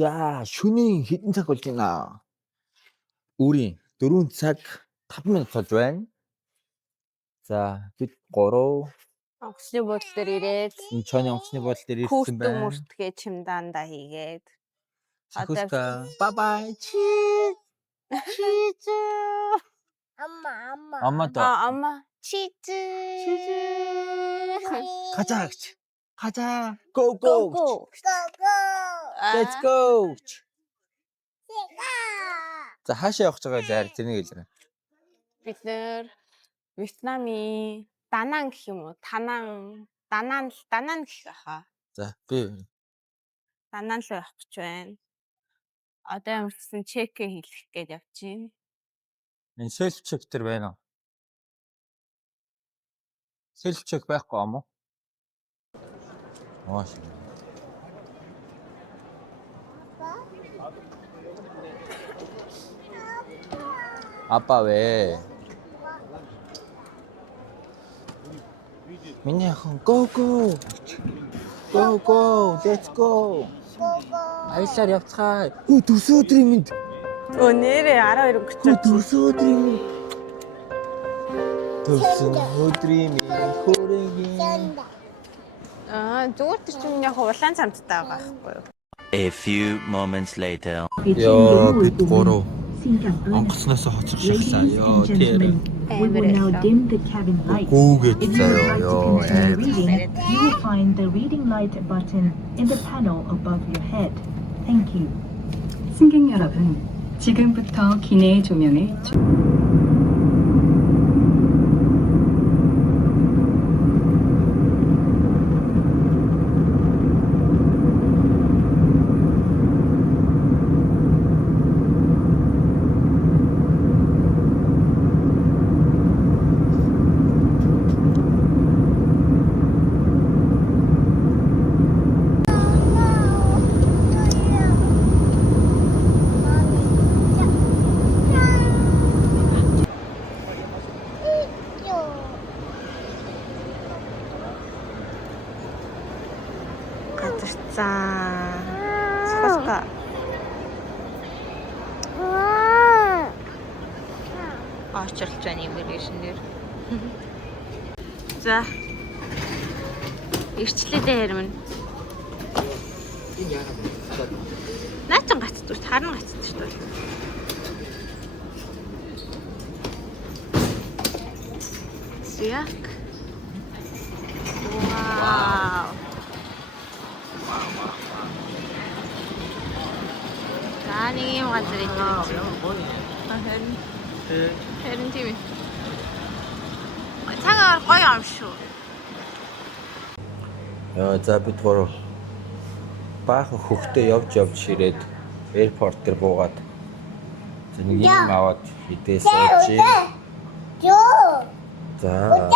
За, шөнийн хэдэн цаг болж байна? Өөрийн 4 цаг 5 минут болж байна. За, бид 3 онгоцны буудлын дээр ирээд энэ чойны онгоцны буудлын дээр ирсэн хүүхдэн байна. мөртгээ чимдаандаа хийгээд Сахуста. Бай. Чи. Амма да. Амма. Чиз. Хажаагч. Хажаа. Go. Let's go. За, хаашаа явах гэж байгаа зайр тэрнийг хэлээрэй. Бид нэр Вьетнамын Данан гэх юм уу? Данан гэх хаа. За, би Данан руу явах гэж байна. Одоо ямарчсан чекээ хийх гээд явж байна. энэ self check тэр байна уу? Self check байхгүй юм уу? Маш. 아빠 왜? 민야 go. Let's go. 아이살 явцгаа. Дөрсөө өдрийн минь. Нэрээ 12 өнгөцөө. Дөрсөө өдрийн минь. Дөрсөө өдрийн минь хөрөнгө. Зүгээр тэр чинь яг улаан цамттай байгаа байхгүй юу? A few moments later. Яа, бид 3 онгоцноос хоцрох шаглаа. Ёо, тэр. We will now dim the cabin lights. Гүүгээд If you would заяа. like to Ёо, continue reading, you will find the reading light button in the panel above your head. Thank you. 승객 여러분, 지금부터 기내의 조명을 Сахуста. Очрлж байна иммигрэшн дээр. За. Ирчлээ дээ хэрмэн. Энэ яагаад вэ? Наачин гацдгүй шүү. Харна гацдгүй шүү. Зяк. Вау. Нэг юм газар идэж. Харин тийм ээ. Цагаар гоё юм шүү. Яа, за бид 3 баахан хөхтөө явж ирээд аэропорт дээр буугаад нэг юм аваад хідээс очив. За.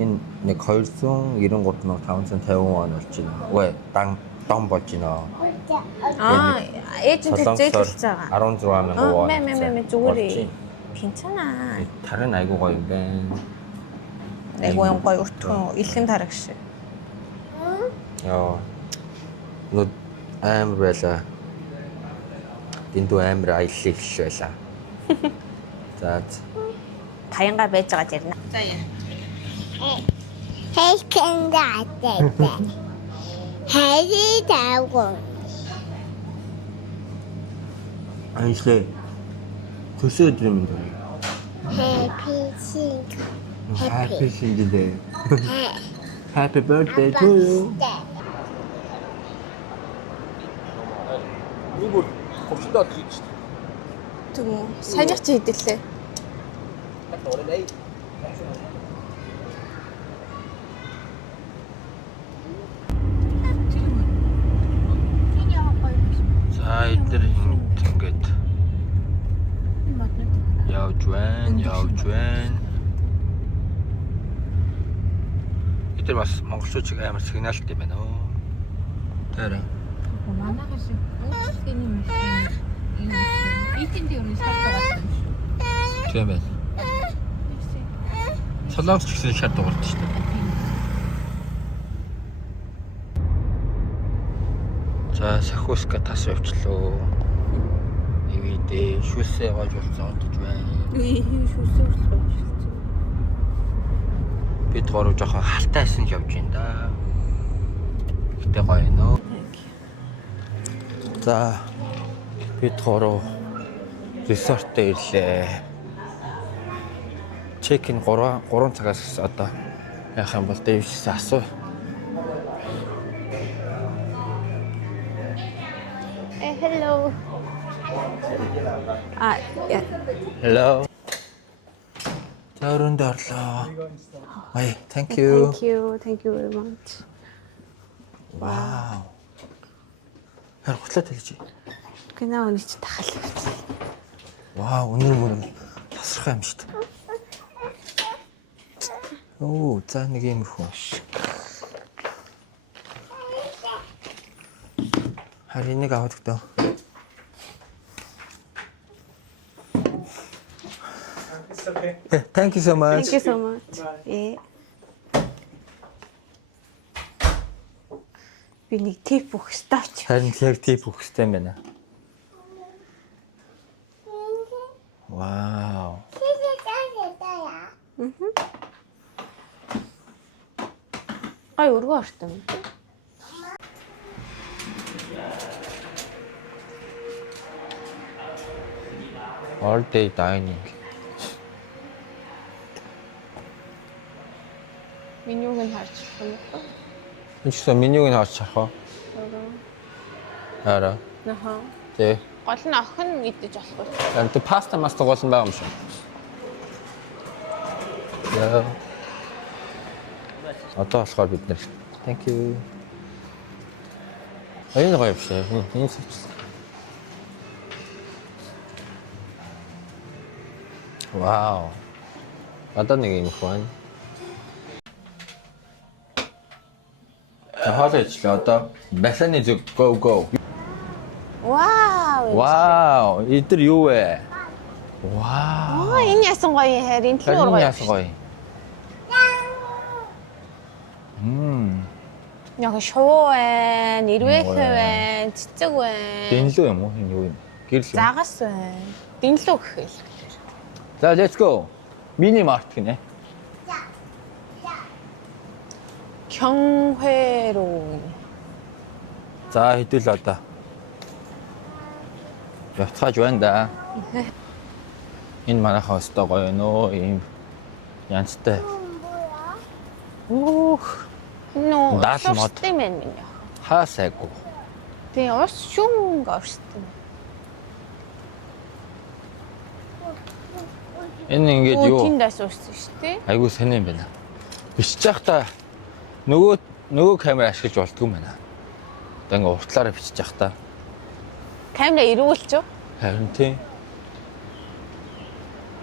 Энэ нэг 293,550 вон болж байна. Үгүй, дон болж байна. Ээж нь зээлж байгаа. 16,000 вон. Мэ зүгээр. 괜찮아. тарин айгуу гоё юм байна. Айгуу гоё өртгөн илхэн тараг шиг. Яа. Нүд амар байла. Дэндүү амар аялал их байлаа. За. Баянга байж байгаа зэрнэ. За яа. Хэйкэнд атаа. Хэри даагүй. Аншлээ. Төсөө өдөр юм даа. Happy single day. Happy birthday to you. 이거 봅시다 드리지. Түм санийх чи хэдэлээ. За эдгээр ингээд явж байна. Эдгээр бас монголчууд шиг амар сигналтай байна оо. Тэр. Манайхаас өөрсдийн машин эйтэндээ өмнө шаардлага болсон шүү. Тийм байна. Солонгос ч гэсэн шаардлага болдог шүү дээ. За За Сахуска тас явчлаа. Ивидээ шүлсээ гож болцсон одож байна. Шүлсээ болох. Бид гурав жоохон халтайсан л явж байна да. Гэтэ гоё нөө. За бид гурав resort дээр ирлээ. Чекин 3 цагаас одоо яах юм бол Дэвисээс асуу. Hello. Hello. Төрөнд орлоо. Ай, thank you. Thank you very much. Wow. Хэр хутлаа талж. Гэнэ өнөч тахал. Вау, өнөр мөр тасрах юм шүү дээ. Оо, за нэг юм хөө. Харин нэг аваад өгдөө. Thank you so much. Thank you so much. Би нэг тип өгөх стач. Харин яг тип өгөхтэй юм байна. Вау. Гай өргөө ортом. All day dining. Менюг нь харж байна уу? Ինչсэн менюг нь харж харах уу? Араа. Наха. Тэ. Гол нь охин идэж болохгүй. Тэ паста маста гол нь байгаа юм шиг. Яа. Одоо болохоор бид нэр. Thank you. Энэ гоё биш ээ. Энэ сэвч. Вау. Одоо нэг юм байна. Хаалт ижлээ одоо басаны зүг go. Вау. Вау, эдэр юу вэ? Вау. Энэ ясан гоё юм харин төлөөр гоё. Яасан гоё. Яг шувуу байна, нэрвээх байна, цэцэг байна. Дэнлүү юм уу? Энэ юу юм? Гэрэл юм. Загас байна. Дэнлүү гэхэл. За, let's go. Мини март гинэ. 경회로. За, хэдүүл одоо. Явцгааж байна да. Энэ манайхаа өстой гоё нөө ийм янзтай. Ух. Ну, Даал мод. 때문에. Хаа сайгүй. Тэгээ ус шүүн гарсан. Энэ ингээд юу? Тэндээс урсан шүү дээ. Айгуу сони юм байна. Бичиж байхдаа нөгөө камер ашиглаж болдгүй юм байна. Одоо ингээд уртлаараа бичиж байхдаа. Камера ирүүлж. Харин тийм.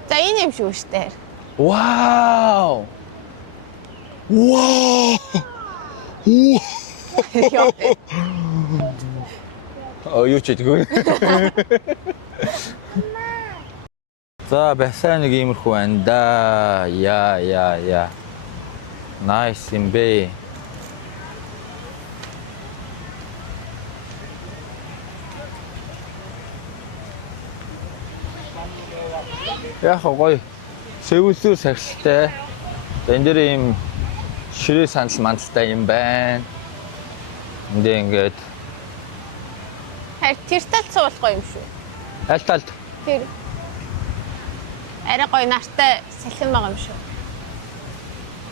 За энэ юм шүү дээ. Вау! Вау! Юу ч гэдэггүй. За басаа нэг иймэрхүү байна да. Яа. Nice юм бэ. Яг гоё. Сэвэлсүү сахилтай. Энэ дээр ийм ширээ сандал мандалтай юм байна. Энд ингээд Харин тэр талд суулах гоё юм шүү. аль талд Тэр арай гоё нартай салхин байгаа юм шүү.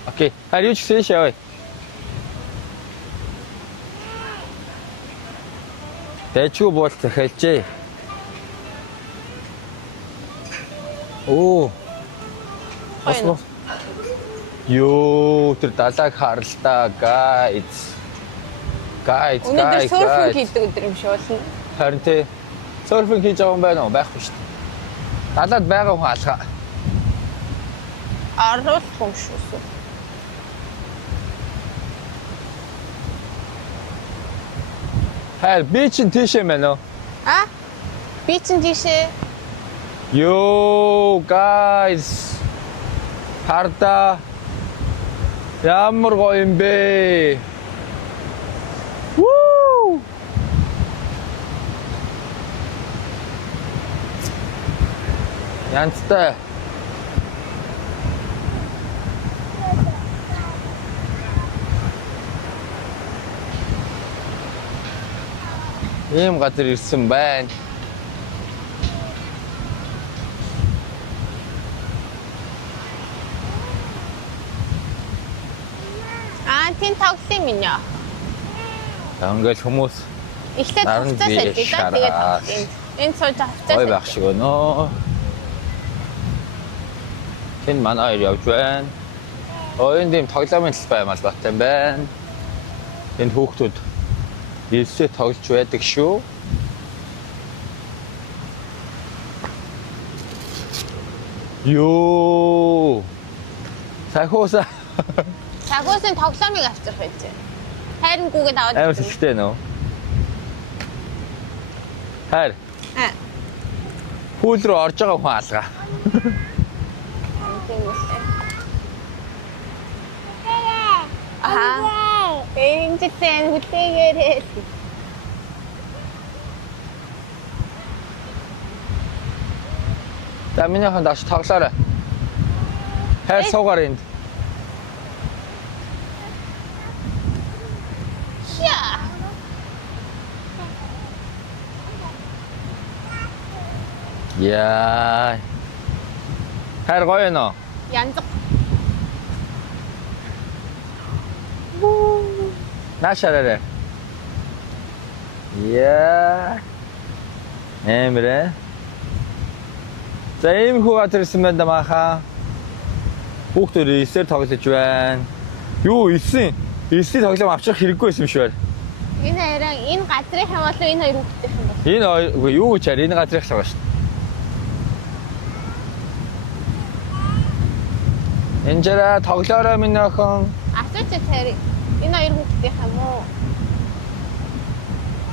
окей. Харин юу ч хийш яваа. Дэжгүй бол захиалжээ. Оо. Гоё. Ёо, тэр далайг харалтаа, guys. Өнөөдөр серфинг хийдэг өдөр юм шиг болно. Харин тий. Серфинг хийж байгаа юм байна уу? Байхгүй шүү дээ. Далаад байгаа хүн алгаа. Оруулах юм шүү. Хай, би чинь тийшээ мэнэ. А? Би чинь тийшээ. Yo guys. Харда. Ямар гоё юм бэ? Woo! Янзтай. Ийм газар ирсэн байна. Тэн тоглосон юм яа. Ингээл хүмүүс Эхлээд Наран хувцас би хэлдэг да. шараа. Тэгээд тоглосон. Энэ сууж хувцас. ой байх шиг өнөө. Хэн манай хоёр явж байна. Энд ийм тоглоомын талбай юм албатай байна. Энэ хүүхдүүд ирсээ тоглож байдаг шүү. Ёо. Сахоса. Сагуусын тоглоомыг авчрах байж. Хайрнгүйгээд аваад. Амар сэжтэй нөө. Хайр. Пүүл рүү орж байгаа хүн алгаа. Аха. Энэтэй хүлээгээрээ. За минийхэн даш тоглоорой. Хайр суугаар энд. Яа. Хайр гоё нөө. Янз. Наашаарай. Яа. Эмрэ. За ийм хүү газар ирсэн байна да маха. Хүүхдүүд эсээр тоглож байна. Юу ирсэн? Эсрийг тоглоом авчрах хэрэггүй байсан юм шиг байна. Энэ харин энэ газрын хэм болов энэ хоёр хүүхдтэй юм бол. Энэ үгүй юу гэж хараа энэ газрын л байгаа шүү дээ. Энжера тоглоорой минь охин. Асууч тэр энэ хоёр хүүхдтэй юм уу?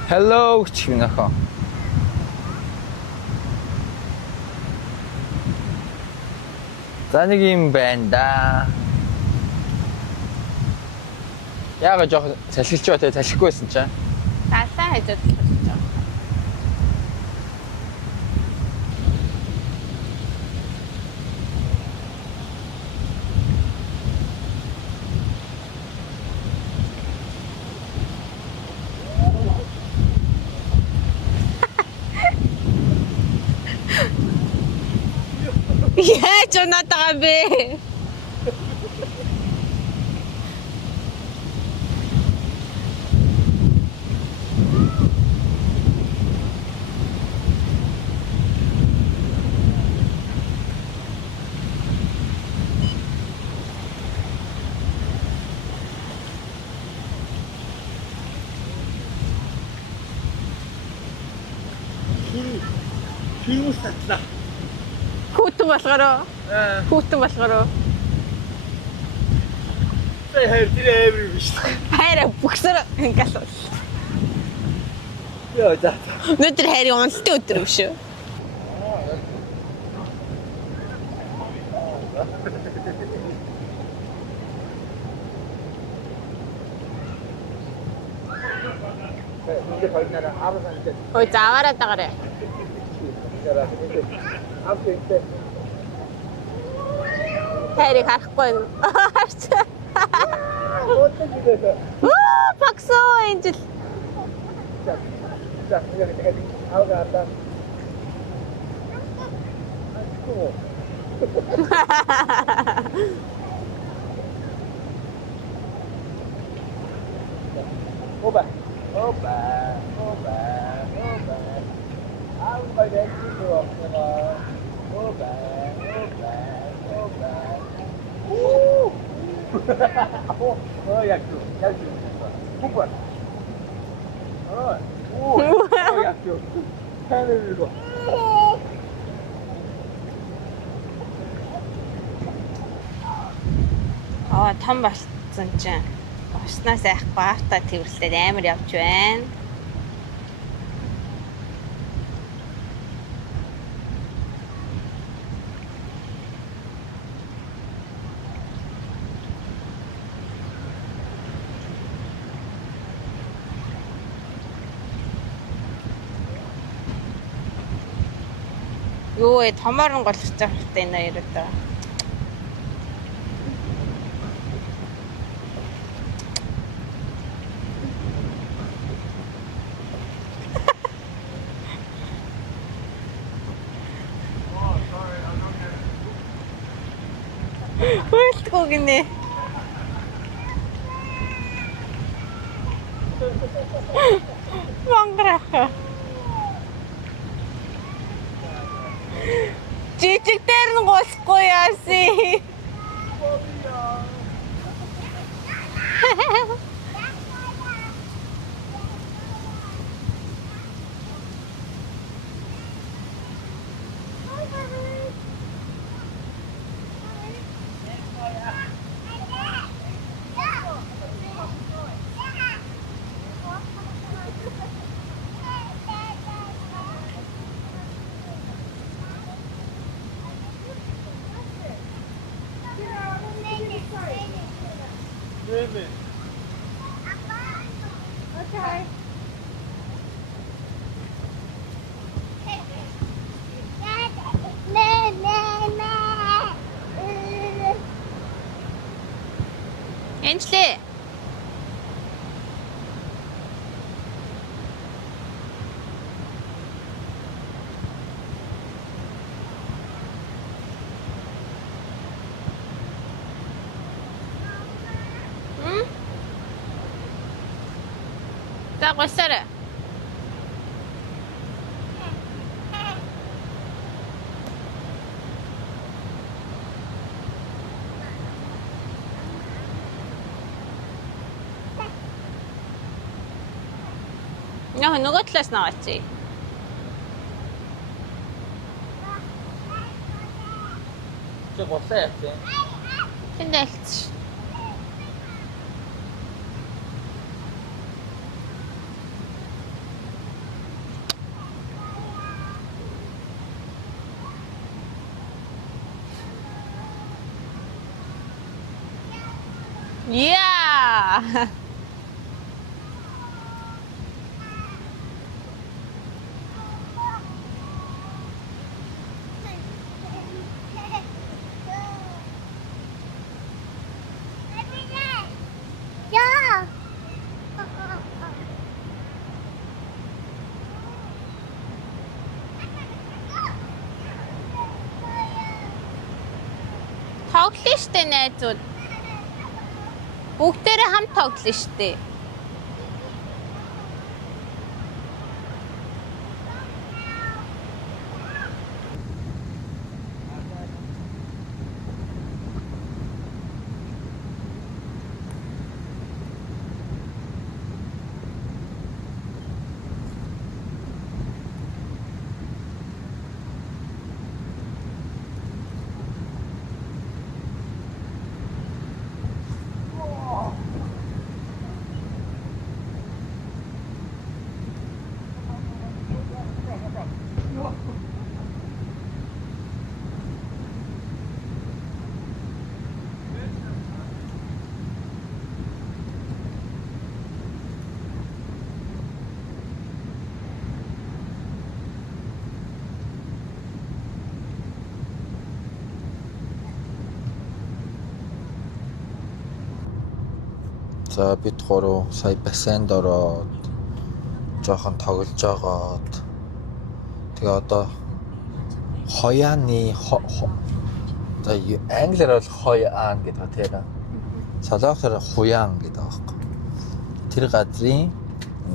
Hello гэж минь охин. За нэг юм байна да. Яагаад жоох салхилч ба тэ салхихгүй байсан чаа. Далаа хажууд л болж байгаа. Яаж унаад байгаа бэ? Хиймс татлаа. Хүүтэн болохоор. Хайр тэр эвэр биш. Хайраа бүксэр ингээл бол. Яа за. Өнөөдөр хайрын уналтын өдөр юм шүү. Ой заавараад байгаарэ. Хайрыг харахгүй юу? Багсоо энэ жил. Oba. Ay, dahil dito. Oba. Woo! Oh, yakıyor. Kupar. Oh, yakıyor. Sen de bir bak. Том болсон чинь. Боснаас айхгүй автаа тэрвэрлээд амар явж байна. Юу ээ томоор нь голч байгаа хэрэгтэй нэ ерөөдөө. Хөлтгөө гинэ. Манграха. Жижиг дээр нь гусахгүй яаси. Энчлээ. За госараа. Яг нөгөө талаас нь аваач. Чи гусаа явсан. Тэнд альц. Yeah. Тоглоно штэ найзууд. Бүгдээрээ хамт тоглоно штэ. За бид гурав сая бассейнд ороод жоохон тоглож байгаад тэгээ одоо хояаны за англиар бол хояан гэдэг тийм. Солонгосоор хуяан гэдэг аахгүй. Тэр газрын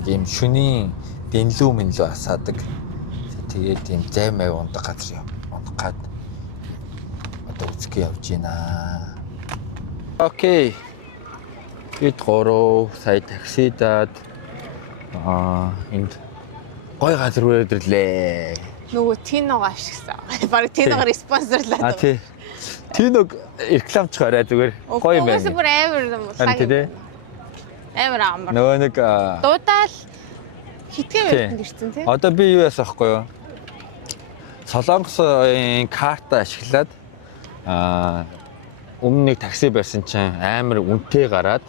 ийм шөнийн дэнлүү мэнлүү асаадаг. Тэгээд ийм займ ав ундаг газар ундахад одоо үзэх явж байна. Окей. Бид гурав сая таксидаад энд гой газар руу өдөрлөө. Нөгөө Тиног ашигсан. Бараг Тиногоор спонсорлаад. Тий. Тиног рекламч гараа зүгээр гоё юм байна. Угсаа бүр амар амар амар. Нөгөө нэг Дуудаал хитгэн ирсэн тий. Одоо би юу яасан ахгүй юу? Солонгосын карта ашиглаад өмнө нэг такси барьсан чинь амар үнэтэй гараад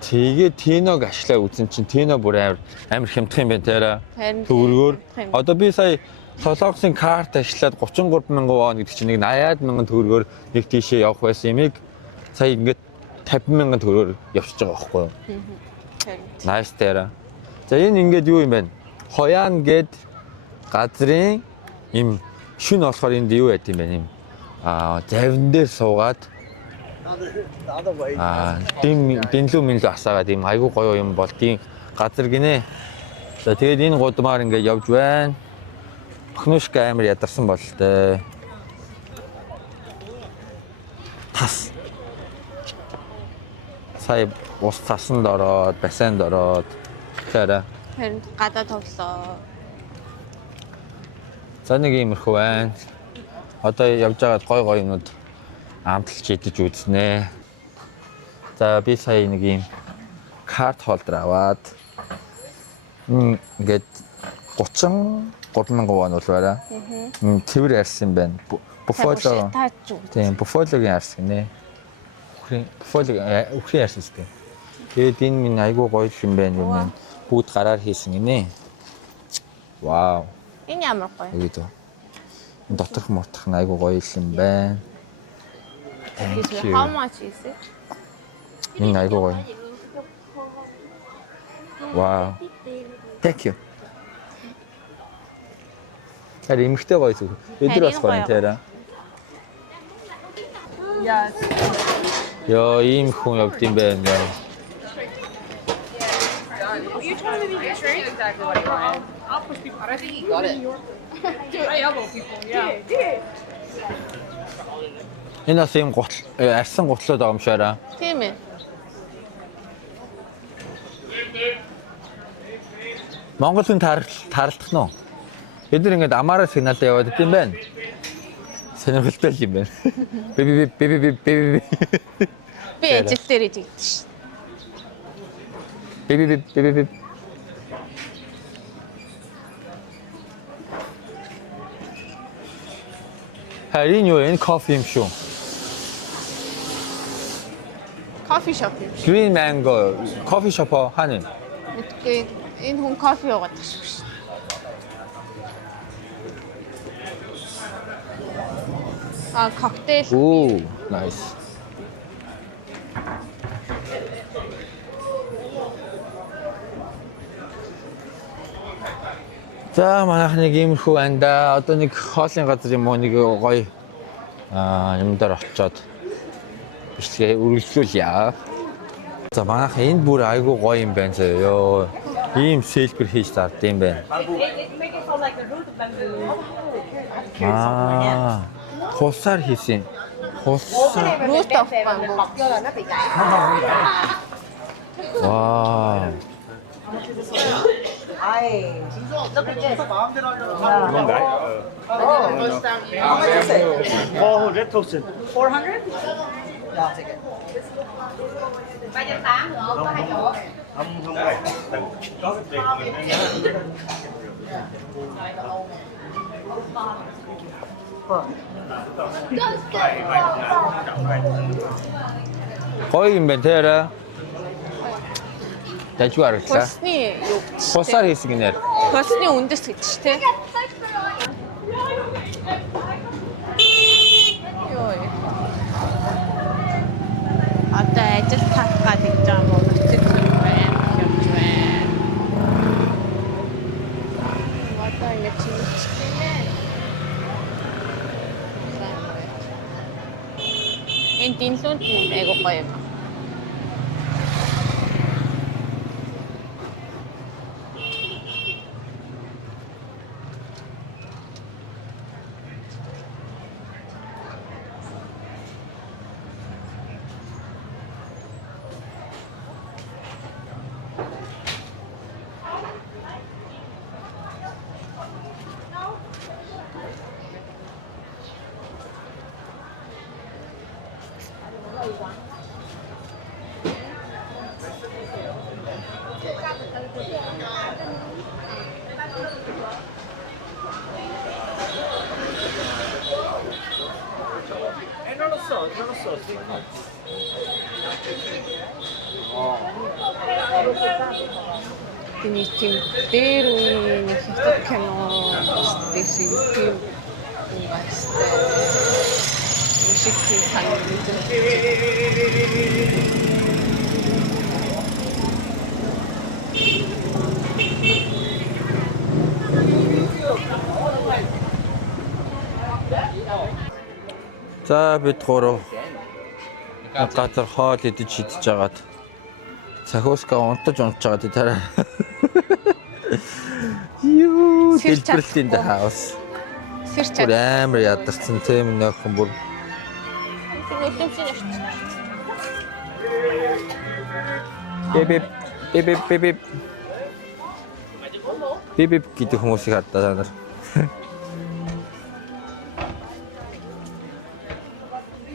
тэгээ Тиног ашиглаа үзэн чинь Тино бүр амар хямдхан юм байна тэрэ. Төвөргөөр одоо би сая Солонгосын карт ашиглаад 33,000 вон гэдэг чинь нэг 80,000 төгрөгөөр нэг тийшээ явах байсан юмыг сая ингээд 50,000 төгрөгөөр явчихж байгаа байхгүй юу? Nice дээр. За энэ ингээд юу юм бэ? Хоян гэд газрын им шүн болохоор энд юу байт юм бэ? Им завин дээр суугаад дэнлүү минлүү асаагаад им айгуу гоё юм болтгийн газар гинэ. За тэгээд энэ гудмаар ингээд явж байна. Охношка амар ядарсан болтой. Тас. Сая ус тасанд ороод, бассейнд ороод тэгэхээр харин гадаа тоглоо. за нэг иймэрхүү байна. Одоо явж байгаад гой юмнууд амталж идэж үзнэ. За би сая нэг юм карт холдер аваад ингээд 33,000 вон бол байна. Цэвэр арьсан байна. Буффало. Тийм, буффалогийн арьс гинэ. Үхрийн арьс үстэй. Тэгээд энэ минь айгуу гоё юм байна юм байна. Бүгд гараар хийсэн гинэ. Вау. Энэ ямар гоё. Өөдөө. Доторх мортох нь айгуу гоё юм байна. How much is it? Энэ айгуу гоё. Вау. Thank you. Тэр эмхтэй гоё зүг. Өдөр бас гоё тэрэ. Яа, ийм хүн явд юм байна. Энэ бас юм арьсан гутлаад байгаа юм шаараа. Тийм ээ. Монгол хүн таарлах нь уу? Бид нар ингээд амаараа сигналд яваад идэм байна. Сонирхолтой юм байна. Би. Би ажил дээр идэг ш. Би. Харин юу энэ кофе юм шүү. Кофе шоп юм. Green Mango кофе шоп хаана? Мэдгүй энэ хүн кофе уугаад тах шүү. Коктейл. Оо, nice. За манайх нэг иймэрхүү байна да. Одоо нэг хоолын газар юм уу нэг гоё юм дээр очиод бичлэгээ үргэлжлүүлье. За манайх энэ бүр айгүй гоё юм байна зөө ёо. Ийм сэлбэр хийж зардсан юм байна. Хусаар хийсэн. Хусаар. Root of bamboo. Wow. Oh, red toasted. 400? Yeah, I'll take it. 380 nữa, có 2 chỗ. Không phải. Có Гоё юм байна тэрэ. Дэжгүй харагдлаа. Хосны юу гэж. Хусаар хийсэн гинээр. Хосны үндэс гэж тий. Йой. Одоо ажил татгаад гэж байгаа юм уу? Нөхцөл байна. Явж байна. Одоо ингэ чимчтэй. Энэ динлүүнд айгуу гоё юм. Тэний тийм дээр үеийн нэг хятад кино 대신 그 뭔가 진짜 무식히 사는 За бид гурав газар хоол идэж шидэж жагаад цахиуска унтаж байгаа тэрэ. Юу Сэрч дэлбэрлэлийн хаус. Сэрч Бүр амар ядарсан тийм нөхөн бүр. Бип гэдэг хүмүүсийг хадаа та нар.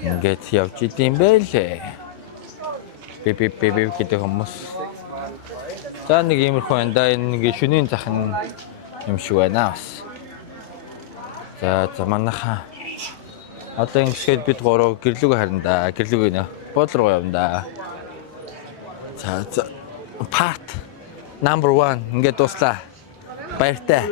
Ингээд явж идэм байлээ. Бип гэдэг хүмүүс. За нэг иймэрхүү энэ ингээ шөнийн захын юм шиг байна бас. За манайхаа одоо ингэсгээд бид гурав гэрлүүгээ харна да. Гэрлүүгээ нэ бодол руу явна да. За part number 1 ингээд дуслаа. Баяртай.